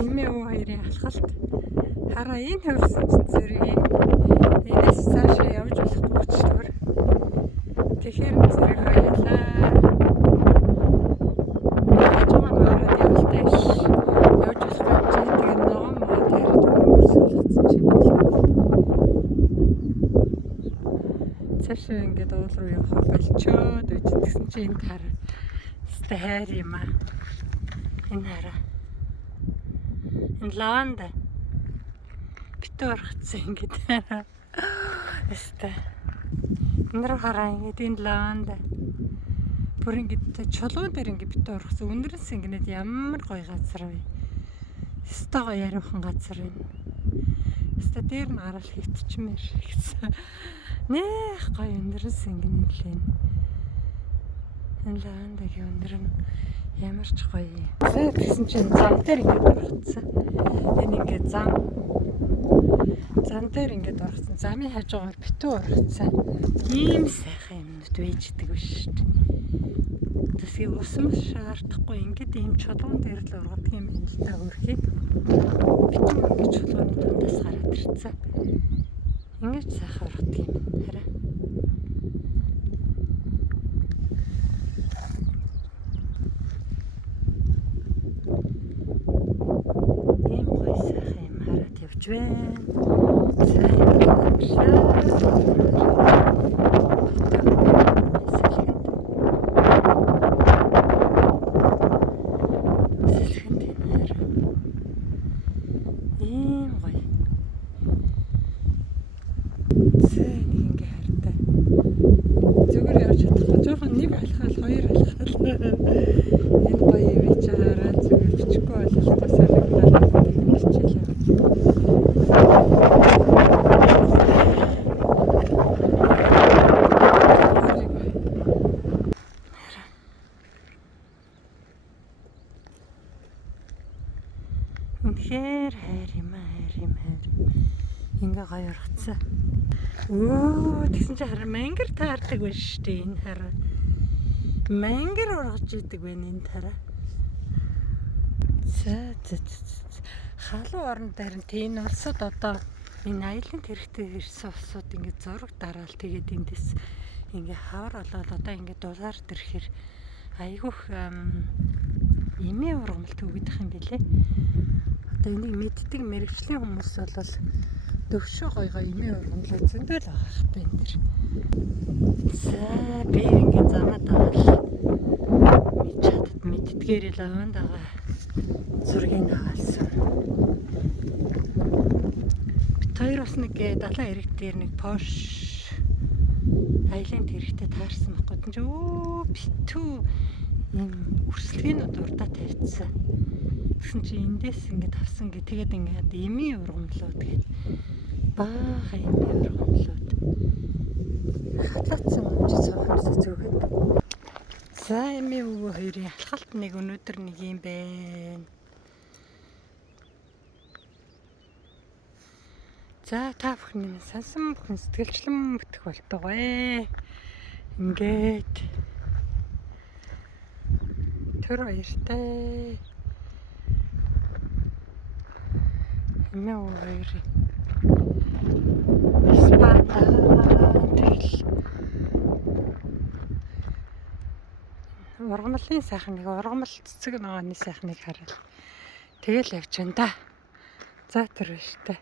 Эмээ өвөө хоёрын алхалт хараа энэ хөвсөн зэрэг энэс цаашаа явж болохгүй ч тэгэхээр зэрэг хоёлаа хажуугаар мараад явалтай ш явж болохгүй чи тэгээ ногоон маа дээр дөрмөрсөлгцэн чи болов цаашаа ингээд уул руу явах болчоод үз гэсэн чи энэ хар өстэй хайр юм аа энэ хараа лаванда битүү орхицсан ингээд өстэй энэ рүү хараа ингээд энэ лаванда бүр ингээд чулуун дээр ингээд битүү орхицсан өндрөөс ингээд ямар гоё газар вэ өстэй гоё яриухан газар вэ өстэй дээр нь гарал хөвтчмээр гэсэн нэх гоё өндрөөс ингээд нэлээ энэ лавандагийн өндөр нь ямар ч гоё юм. За тэгсэн чинь зам дээр ингээд орхицсан. Энэ ингээд зам дээр ингээд орхицсан. Замын хажуугаар битүү орхицсан. Ийм сайхан юмнууд байждаг биш шүү дээ. Тэсээ усмас шаардахгүй ингээд ийм чулуун дээр л ургадаг юм байна л та хөрхий. Битүү ингээд чулууны дундаас гараад ирцэн. Ингээд сайхан ургадаг юм хараа. Зүгээр явж чадахгүй жоохон нэг алхаал хоёр алхаал энэ гоё юм чи хараад зүгээр бичихгүй болохгүй санагдаад биччихлээ. Үнэхээр хайр юм ингээ гоё ургацсан. Өө тэгсэн чи хараа мангар таардаг байна шүү дээ энэ хараа. Мангар ургаж идэг байна энэ хараа. Халуун орон дээр нь тийм улсад одоо энэ аялын хэрэгтэй ирсэн улсууд ингээ зураг дараал тэгээд эндээс ингээ хавар болоод одоо ингээ дулаар дэрхээр айгүйх эмээ ургамалт өгөх юм бэлээ. Одоо энийг мэддэг мэрэгчлийн хүмүүс бол төвшөө гоё эмээ ургамлаа зөндөл байгаа хта энэ дэр. За би ингээ замаад байгаа л чадд мэддгээр л аваад байгаа зургийг хаалсан. Бид хоёр бас нэг далайн ирэг дээр нэг пош айлын тэрэгтэй таарсан байхгүй ч битүү юм өрсөлдөөнүүд урдаа тавьчихсан. Тэгсэн чи эндээс ингээд авсан гэ тэгээд ингээд эмийн ургамлууд гээд баахан эмийн ургамлууд хатаацсан юм чи цаахаас зүгээд. За эмийн өвөө хоёрын алхалт нэг өнөөдөр нэг юм байна. За та бүхний сансан бүхэн сэтгэлчлэн бүтэх болтугай. Ингээд төр баяртай. Эмээ өвөө хоёрын ургамлын сайхан нэг ургамал цэцэг ногооны сайхныг хараад тэгэл явчихна да. За тэр баяртай.